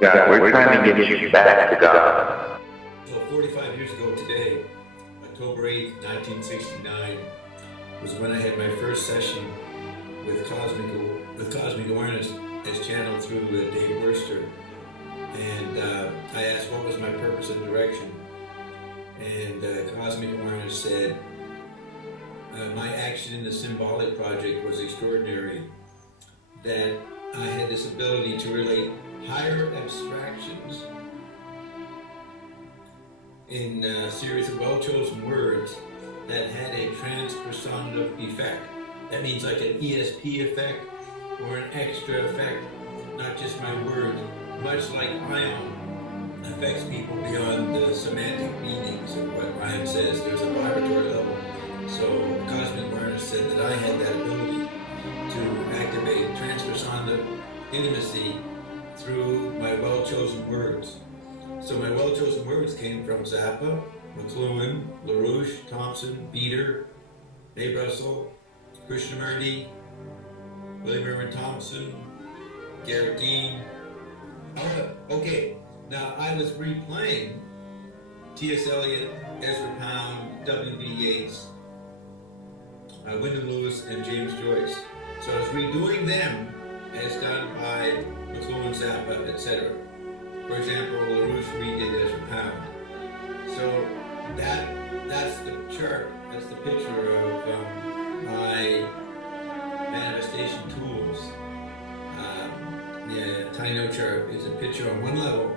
God, we're trying to get you back to God. So 45 years ago today, October 8th, 1969, was when I had my first session with Cosmic Awareness as channeled through Dave Worcester. And I asked what was my purpose and direction. And Cosmic Awareness said, my action in the Symbolic Project was extraordinary, that I had this ability to relate higher abstractions in a series of well-chosen words that had a transpersonal effect. That means like an ESP effect or an extra effect, not just my words, much like ion affects people beyond the semantic meanings of what Ryan says. There's a vibratory level. So Cosmic Awareness said that I had that ability to activate transpersonal intimacy through my well-chosen words. So my well-chosen words came from Zappa, McLuhan, LaRouche, Thompson, Beater, Abe Russell, Krishnamurti, William Irwin Thompson, Garrett Dean. Okay, now I was replaying T.S. Eliot, Ezra Pound, W.B. Yeats, Wyndham Lewis, and James Joyce. So I was redoing them as done by McLuhan, Zappa, etc. For example, LaRouche redid Ezra Pound. So that's the chart, that's the picture of my manifestation tools. The tiny note chart is a picture on one level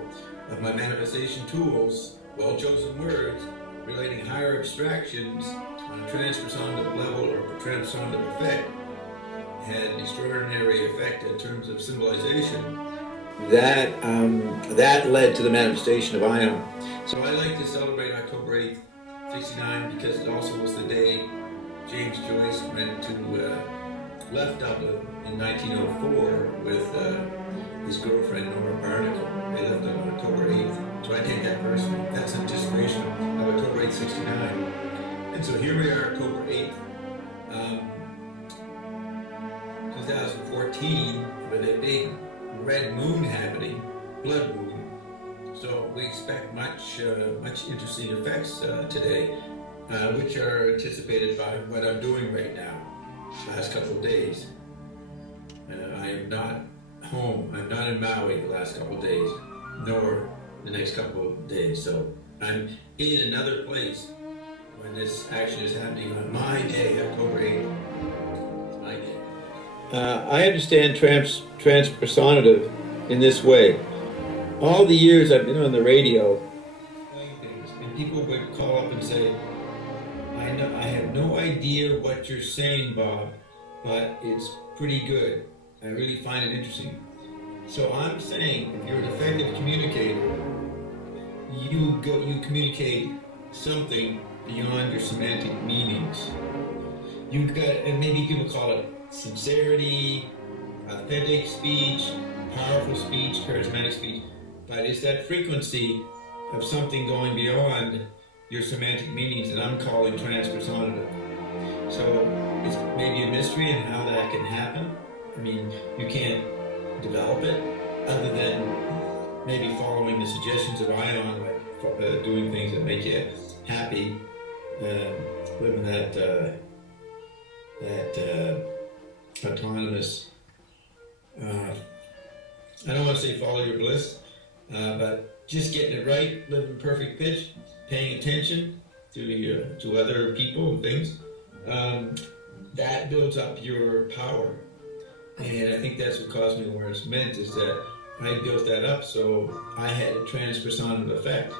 of my manifestation tools, well-chosen words, relating higher abstractions on a transpersonal level or a transpersonal effect, had extraordinary effect in terms of symbolization. That led to the manifestation of ion. So I like to celebrate October 8th, 69, because it also was the day James Joyce went to left Dublin in 1904 with his girlfriend Nora Barnacle. They left on October 8th. So I take that personally. That's anticipation of October 8th, 69. And so here we are, October 8th, 2014, with a big red moon happening, blood moon. So we expect much interesting effects today, which are anticipated by what I'm doing right now, last couple of days. I am not home. I'm not in Maui the last couple of days, nor the next couple of days. So I'm in another place when this action is happening on my day, October 8th. It's my day. I understand transpersonative in this way. All the years I've been on the radio, and people would call up and say, I have no idea what you're saying, Bob, but it's pretty good. I really find it interesting. So I'm saying, if you're an effective communicator, you communicate something beyond your semantic meanings. You've got, and maybe people call it sincerity, authentic speech, powerful speech, charismatic speech, but it's that frequency of something going beyond your semantic meanings that I'm calling transpersonal. So it's maybe a mystery in how that can happen. I mean, you can't develop it other than maybe following the suggestions of Ion, like doing things that make you happy, living that autonomous, I don't want to say follow your bliss, but just getting it right, living perfect pitch, paying attention to other people and things, that builds up your power. And I think that's what Cosmic Awareness meant, is that I built that up so I had a transpersonal effect.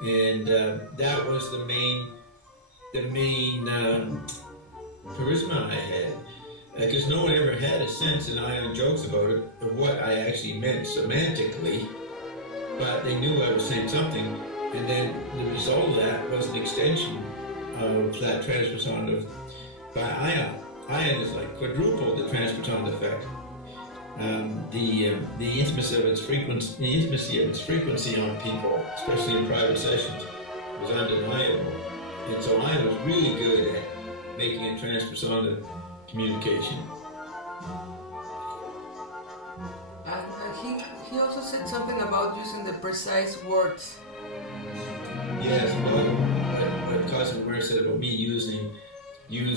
And that was the main charisma I had. Because no one ever had a sense, and Ion jokes about it, of what I actually meant semantically, but they knew I was saying something, and then the result of that was an extension of that transpersonal by Ion. Ion is like quadrupled the transpersonal effect. The intimacy of its frequency on people, especially in private sessions, was undeniable. And so I was really good at making a transpersonal communication. he also said something about using the precise words. Yes, well, what Cousin Ware said about me using well,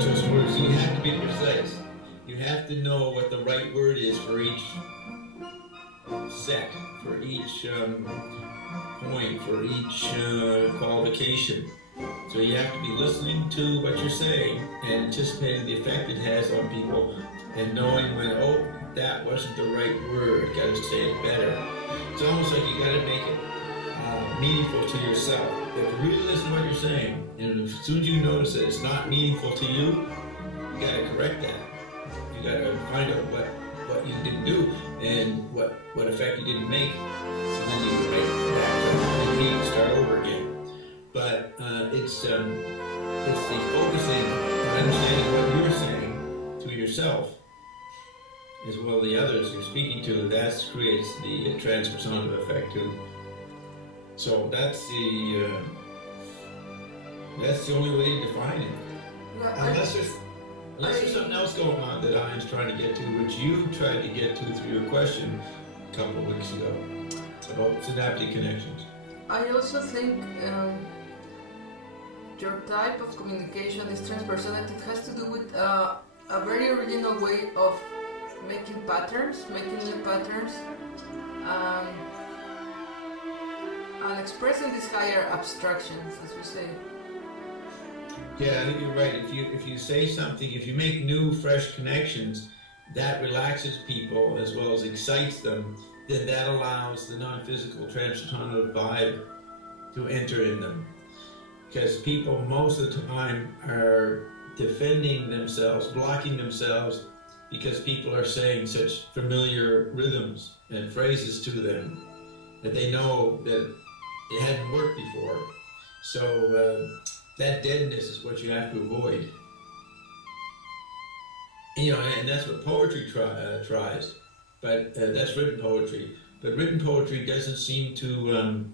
chosen words, you have to be precise. You have to know what the right word is for each set, for each point, for each qualification. So you have to be listening to what you're saying and anticipating the effect it has on people and knowing when, oh, that wasn't the right word, got to say it better. It's almost like you got to make it meaningful to yourself. You have to really listen to what you're saying, and as soon as you notice that it's not meaningful to you, you got to correct that. You got to find out what you didn't do and what effect you didn't make, and then you can back repeat and start over again. But it's the focusing on understanding what you're saying to yourself, as well as the others you're speaking to. That creates the transpersonal effect too. So that's the only way to define it. Unless there's something else going on that I'm trying to get to, which you tried to get to through your question a couple of weeks ago about synaptic connections. I also think your type of communication is transpersonal. It has to do with a very original way of making new patterns, and expressing these higher abstractions, as we say. Yeah, I think you're right. If you say something, if you make new, fresh connections, that relaxes people as well as excites them, then that allows the non-physical transpersonal vibe to enter in them. Because people most of the time are defending themselves, blocking themselves, because people are saying such familiar rhythms and phrases to them that they know that it hadn't worked before. So that deadness is what you have to avoid. And that's what poetry tries, but that's written poetry. But written poetry doesn't seem to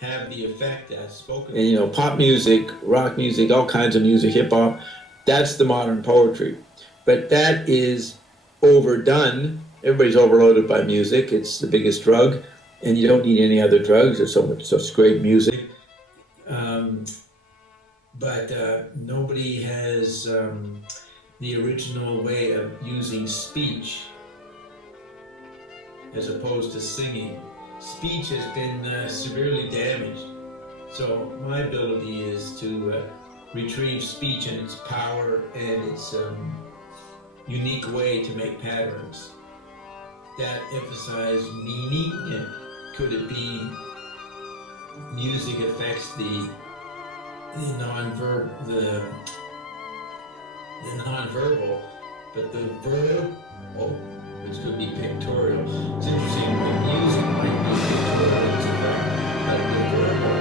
have the effect that's spoken. And pop music, rock music, all kinds of music, hip hop, that's the modern poetry. But that is overdone. Everybody's overloaded by music. It's the biggest drug, and you don't need any other drugs. There's such great music. But nobody has the original way of using speech as opposed to singing. Speech has been severely damaged. So my ability is to retrieve speech and its power and its unique way to make patterns that emphasize meaning. Could it be music affects the non-verbal, but the verbal, which could be pictorial. It's interesting, the music might be pictorial in its effect, but the verbal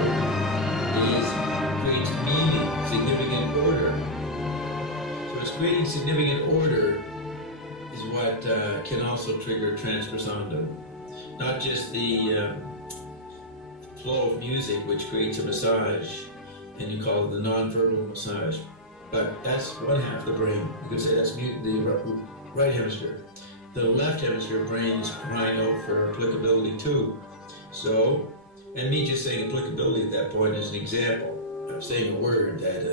creates meaning, significant order. So it's creating significant order is what can also trigger transpersonal. Not just the flow of music, which creates a massage, and you call it the non-verbal massage. But that's one half of the brain. You could say that's the right hemisphere. The left hemisphere brain is crying out for applicability too. So, and me just saying applicability at that point is an example of saying a word that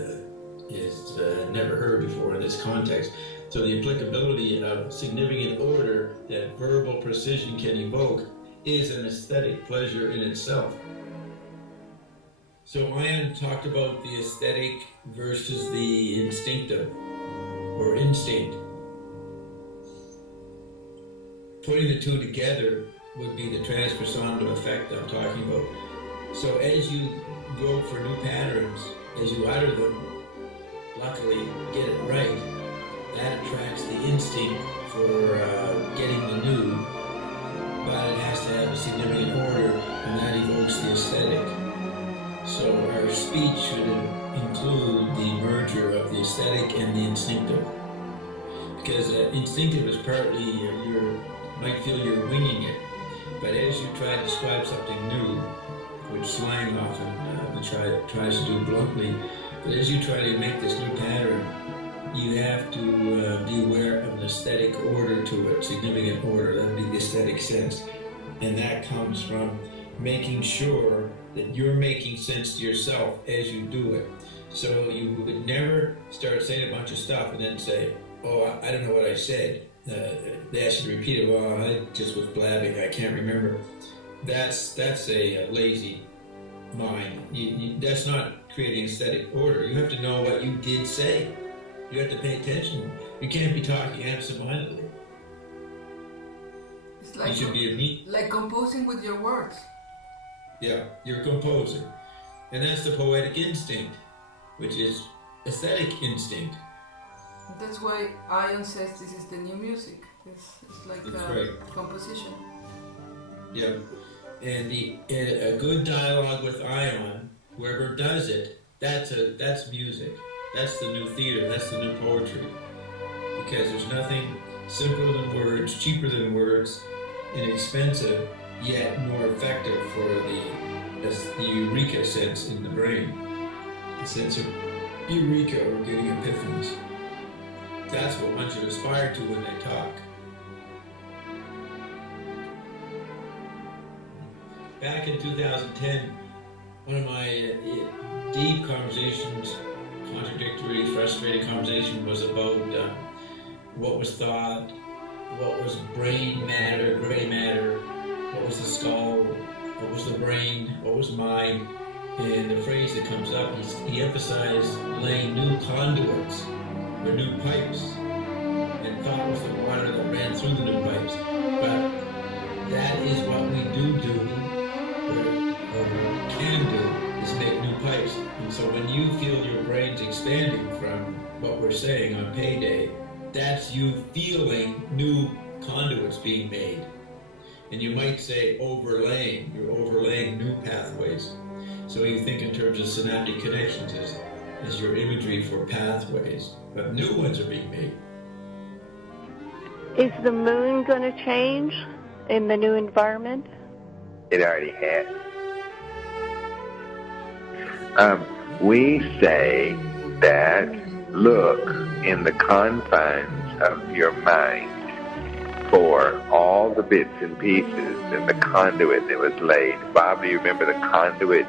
is never heard before in this context. So the applicability of significant order that verbal precision can evoke is an aesthetic pleasure in itself. So Ian talked about the aesthetic versus the instinctive, or instinct. Putting the two together would be the transpersonal effect I'm talking about. So as you go for new patterns, as you utter them, luckily get it right, that attracts the instinct for getting the new, but it has to have a significant order, and that evokes the aesthetic. So our speech should include the merger of the aesthetic and the instinctive. Because instinctive is partly, you might feel you're winging it, but as you try to describe something new, which slang often tries to do bluntly, but as you try to make this new pattern, you have to be aware of an aesthetic order to it, significant order. That would be the aesthetic sense. And that comes from making sure that you're making sense to yourself as you do it. So you would never start saying a bunch of stuff and then say, oh, I don't know what I said. They ask you to repeat it. Well, I just was blabbing. I can't remember. That's a lazy mind. That's not creating aesthetic order. You have to know what you did say. You have to pay attention. You can't be talking absentmindedly. It's like, you should be like composing with your words. Yeah, you're composing. And that's the poetic instinct, which is aesthetic instinct. That's why Ion says this is the new music. It's like composition. Yeah. And a good dialogue with Ion, whoever does it, that's music. That's the new theater. That's the new poetry. Because there's nothing simpler than words, cheaper than words, inexpensive, yet more effective for the eureka sense in the brain. The sense of eureka or getting epiphanies. That's what one should aspire to when they talk. Back in 2010, one of my deep conversations, contradictory, frustrating conversation, was about what was thought, what was brain matter, gray matter, what was the skull, what was the brain, what was mind. And the phrase that comes up, he emphasized laying new conduits, or new pipes, and thought was the water that ran through the new pipes. But that is what we do, or can do, is make new pipes. And so when you feel your brain's expanding from what we're saying on payday, that's you feeling new conduits being made. And you might say overlaying, you're overlaying new pathways. So you think in terms of synaptic connections as your imagery for pathways, but new ones are being made. Is the moon going to change in the new environment? It already has. We say that look in the confines of your mind for all the bits and pieces and the conduit that was laid. Bob, do you remember the conduit,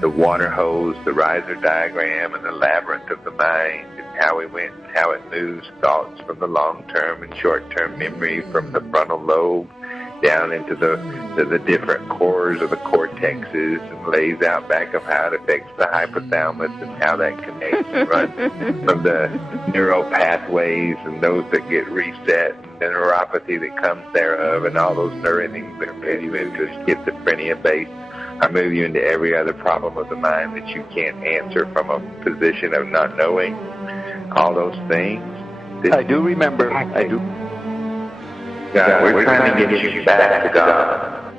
the water hose, the riser diagram, and the labyrinth of the mind, and how we went, how it moves thoughts from the long-term and short-term memory, from the frontal lobe down into the different cores of the cortexes, and lays out back of how it affects the hypothalamus and how that connects and runs from the neural pathways and those that get reset, and the neuropathy that comes thereof, and all those neurons that move you into schizophrenia base. I move you into every other problem of the mind that you can't answer from a position of not knowing. All those things. I do remember. I do. God, we're trying to get you back to God.